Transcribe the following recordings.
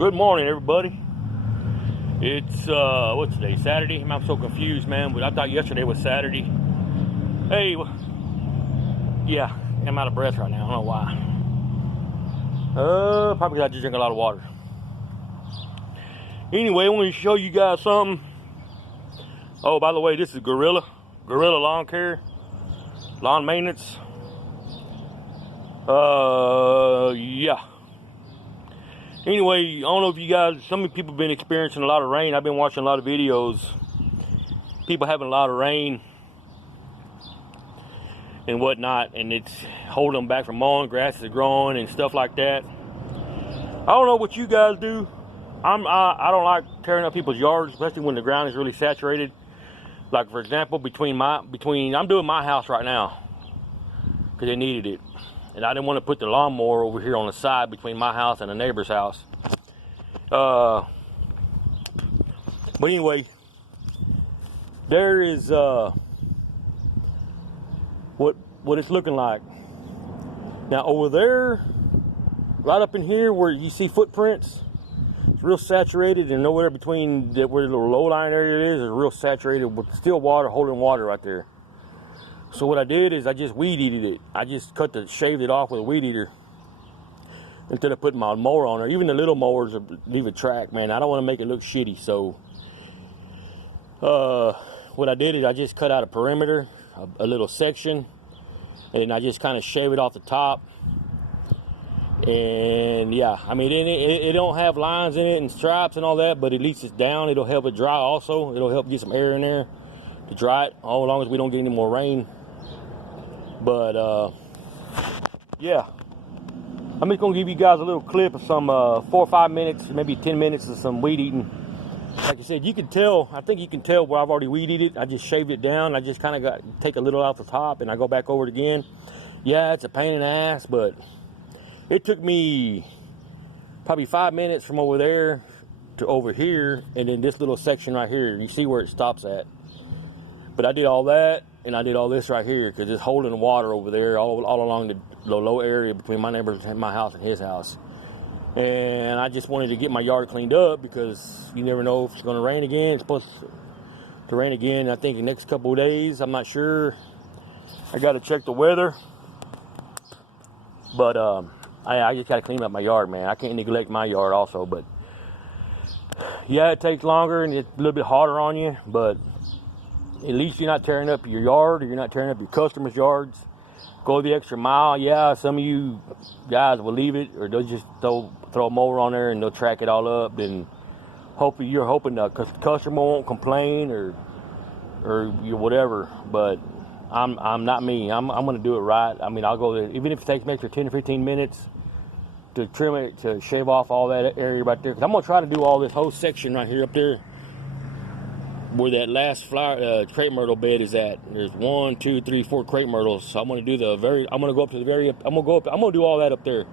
Good morning, everybody. It's what's today? Saturday. I'm so confused, man. But I thought yesterday was Saturday. Hey, yeah, I'm out of breath right now. I don't know why. Probably because I just drink a lot of water. Anyway, I want to show you guys something. Oh, by the way, this is Gorilla Lawn Care, lawn maintenance. Yeah. Anyway, I don't know if you guys, some people have been experiencing a lot of rain. I've been watching a lot of videos. People having a lot of rain and whatnot, and it's holding them back from mowing, grass is growing and stuff like that. I don't know what you guys do. I don't like tearing up people's yards, especially when the ground is really saturated. Like, for example, I'm doing my house right now because they needed it. And I didn't want to put the lawnmower over here on the side between my house and the neighbor's house. But anyway, there is what it's looking like. Now over there, right up in here where you see footprints, it's real saturated, and nowhere between where the low line area is real saturated with still water, holding water right there. So what I did is I just weed eated it. I just shaved it off with a weed eater instead of putting my mower on there. Even the little mowers leave a track, man. I don't want to make it look shitty. So what I did is I just cut out a perimeter, a little section, and I just kind of shave it off the top. And yeah, I mean, it don't have lines in it and stripes and all that, but at least it's down. It'll help it dry also. It'll help get some air in there to dry it, all as long as we don't get any more rain. But yeah, I'm just gonna give you guys a little clip of some 4 or 5 minutes, maybe 10 minutes of some weed eating. Like I said, you can tell. I think you can tell where I've already weed eated it. I just shaved it down. I just kind of take a little off the top, and I go back over it again. Yeah, it's a pain in the ass, but it took me probably 5 minutes from over there to over here, and then this little section right here. You see where it stops at. But I did all that, and I did all this right here because it's holding water over there all along the low area between my neighbor's and my house and his house. And I just wanted to get my yard cleaned up because you never know if it's going to rain again. It's supposed to rain again, I think, in the next couple of days. I'm not sure. I got to check the weather. But I just got to clean up my yard, man. I can't neglect my yard also. But yeah, it takes longer and it's a little bit harder on you, but at least you're not tearing up your yard, or you're not tearing up your customers' yards. Go the extra mile. Yeah, some of you guys will leave it, or they'll just throw a mower on there and they'll track it all up. And hopefully you're hoping the customer won't complain or whatever. But I'm not me. I'm going to do it right. I mean, I'll go there, even if it takes me extra 10 or 15 minutes to trim it, to shave off all that area right there. Because I'm going to try to do all this whole section right here up there, where that last flower crepe myrtle bed is at. There's 1, 2, 3, 4 crepe myrtles. So I'm gonna do I'm gonna go up to the very. I'm gonna do all that up there.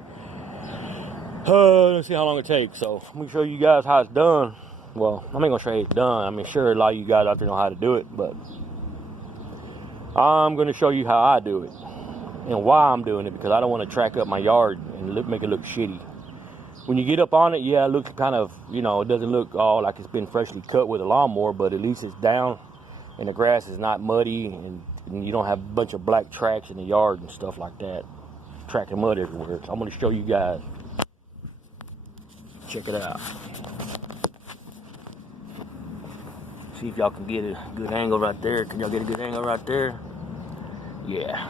Let's see how long it takes. So I'm gonna show you guys how it's done. Well, I'm not gonna show you it's done. I mean, sure, a lot of you guys out there know how to do it, but I'm gonna show you how I do it and why I'm doing it, because I don't want to track up my yard and make it look shitty. When you get up on it, yeah, it looks kind of, it doesn't look all like it's been freshly cut with a lawnmower, but at least it's down and the grass is not muddy, and you don't have a bunch of black tracks in the yard and stuff like that, tracking mud everywhere. So I'm going to show you guys. Check it out. See if y'all can get a good angle right there. Can y'all get a good angle right there? Yeah.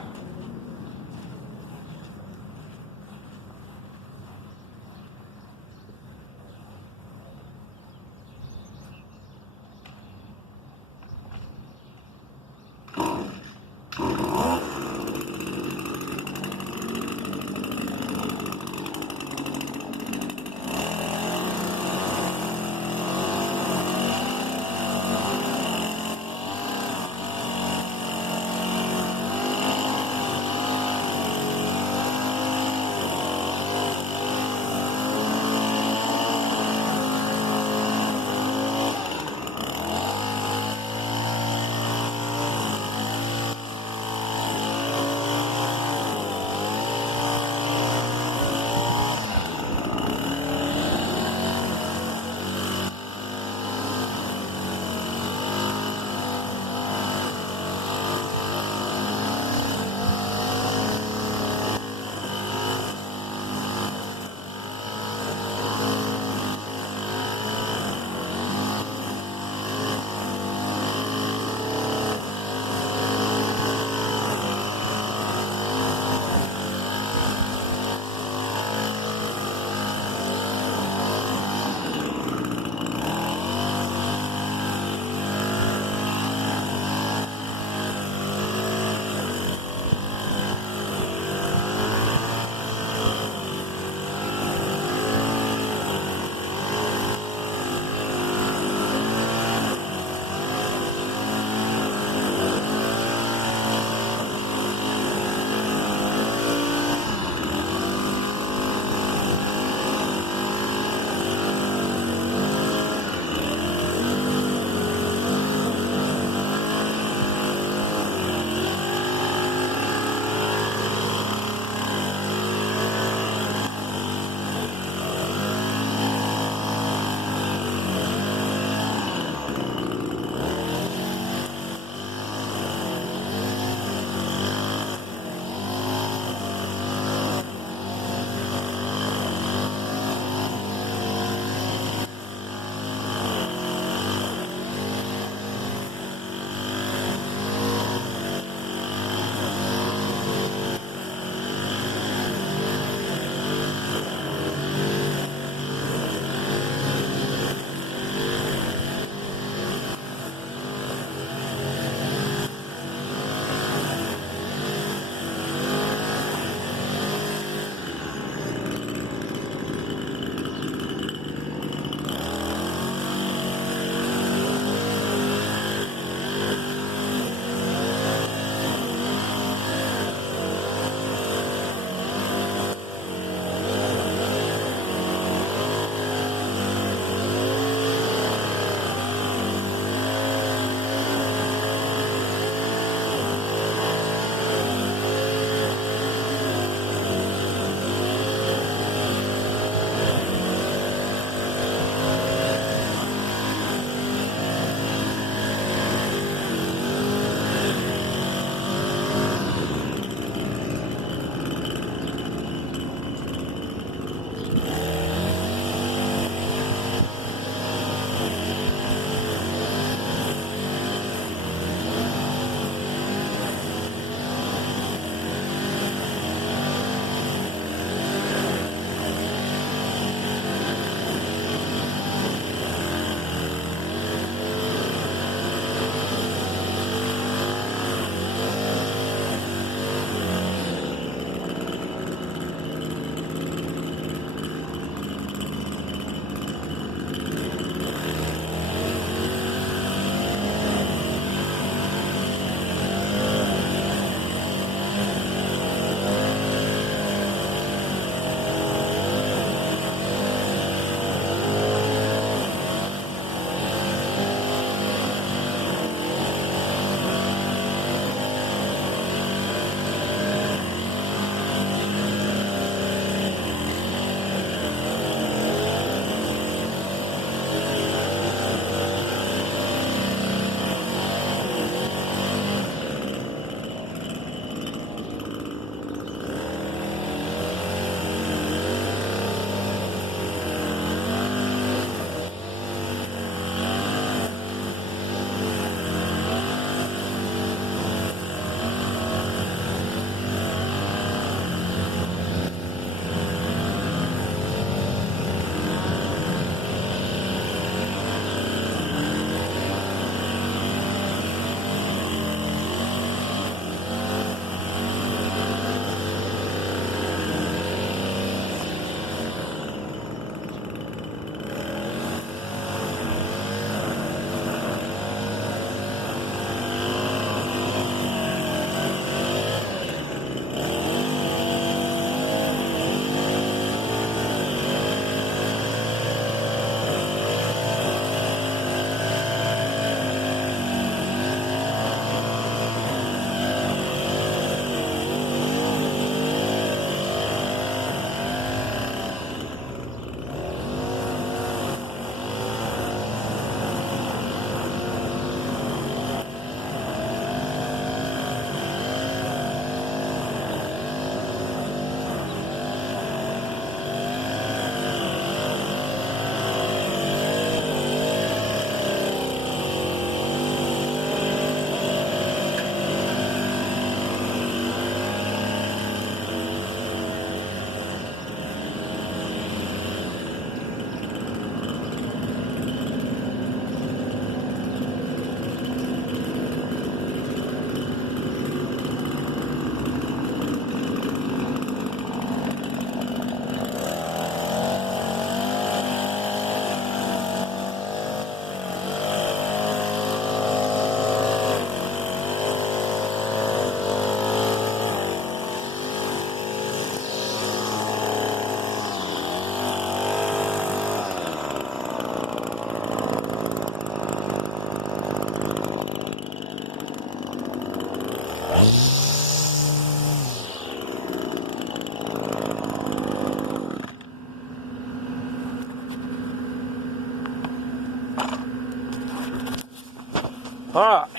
Alright.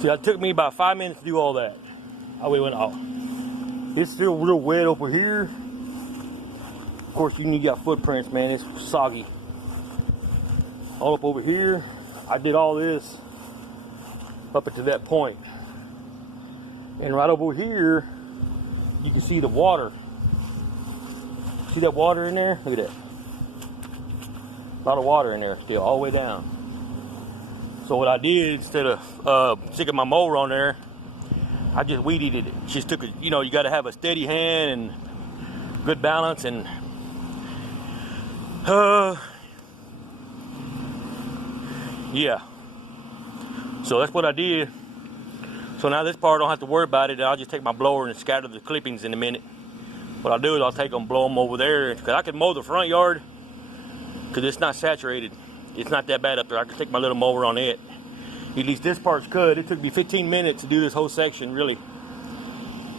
See, it took me about 5 minutes to do all that. Oh, we went off. It's still real wet over here. Of course, you got footprints, man. It's soggy. All up over here. I did all this up to that point. And right over here, you can see the water. See that water in there? Look at that. A lot of water in there still, all the way down. So what I did, instead of sticking my mower on there, I just weed eated it. Just took you got to have a steady hand and good balance, and yeah. So that's what I did. So now this part I don't have to worry about it. I'll just take my blower and scatter the clippings in a minute. What I'll do is I'll take them, blow them over there, because I can mow the front yard because it's not saturated. It's not that bad up there. I can take my little mower on it. At least this part's good. It took me 15 minutes to do this whole section, really.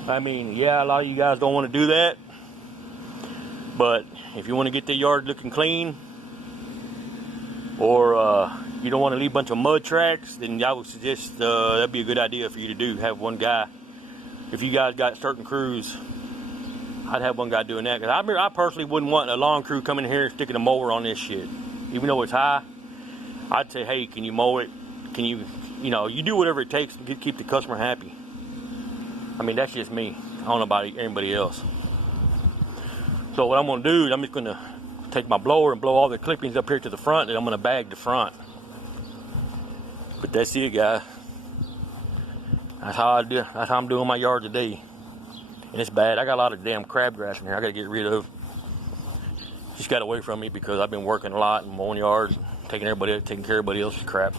I mean, yeah, a lot of you guys don't want to do that. But if you want to get the yard looking clean, or you don't want to leave a bunch of mud tracks, then I would suggest that'd be a good idea for you to do. Have one guy. If you guys got certain crews, I'd have one guy doing that. Because I personally wouldn't want a long crew coming here and sticking a mower on this shit. Even though it's high, I'd say, hey, can you mow it? Can you, you do whatever it takes to keep the customer happy. I mean, that's just me. I don't know about anybody else. So what I'm going to do is I'm just going to take my blower and blow all the clippings up here to the front, and I'm going to bag the front. But that's it, guys. That's how I'm doing my yard today. And it's bad. I got a lot of damn crabgrass in here I got to get rid of. Just got away from me because I've been working a lot and mowing yards, taking care of everybody else's crap.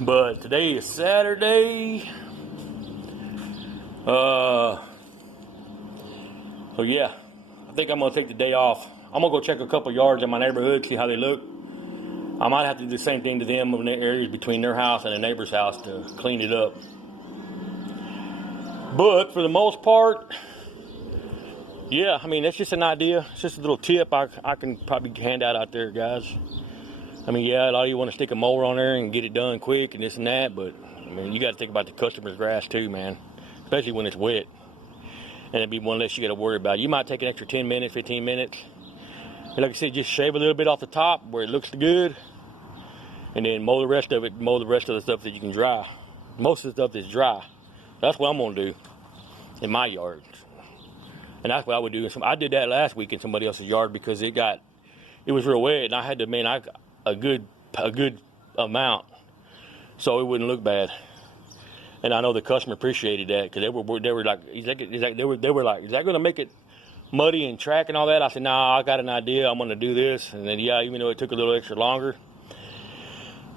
But today is Saturday. So yeah, I think I'm gonna take the day off. I'm gonna go check a couple yards in my neighborhood, see how they look. I might have to do the same thing to them in the areas between their house and the neighbor's house to clean it up. But for the most part, yeah, I mean, that's just an idea. It's just a little tip I can probably hand out there, guys. I mean, yeah, a lot of you want to stick a mower on there and get it done quick and this and that, but I mean, you got to think about the customer's grass too, man. Especially when it's wet. And it'd be one less you got to worry about. You might take an extra 10 minutes, 15 minutes. And like I said, just shave a little bit off the top where it looks good. And then mow the rest of it, mow the rest of the stuff that you can dry. Most of the stuff is dry. That's what I'm going to do in my yard. And that's what I would do. I did that last week in somebody else's yard because it was real wet, and I had to a good amount so it wouldn't look bad. And I know the customer appreciated that because they were like, is that going to make it muddy and track and all that? I said, nah, I got an idea. I'm going to do this. And then yeah, even though it took a little extra longer,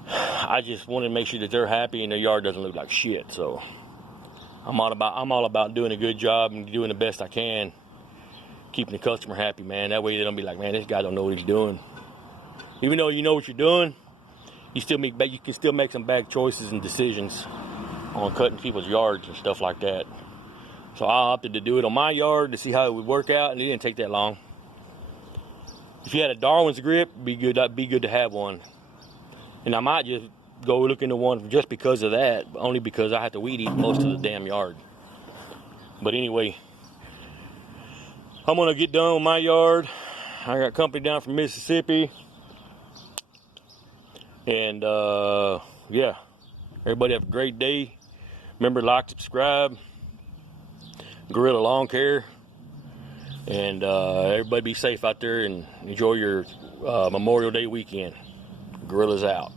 I just wanted to make sure that they're happy and their yard doesn't look like shit. So I'm all about doing a good job and doing the best I can, keeping the customer happy, man. That way they don't be like, man, this guy don't know what he's doing. Even though you know what you're doing, you can still make some bad choices and decisions on cutting people's yards and stuff like that. So I opted to do it on my yard to see how it would work out, and it didn't take that long. If you had a Darwin's grip, be good to have one. And I might just go look into one just because of that, only because I have to weed eat most of the damn yard. But anyway, I'm gonna get done with my yard. I got company down from Mississippi. And yeah, everybody have a great day. Remember, like, subscribe, Gorilla Lawn Care, and everybody be safe out there and enjoy your Memorial Day weekend. Gorilla's out.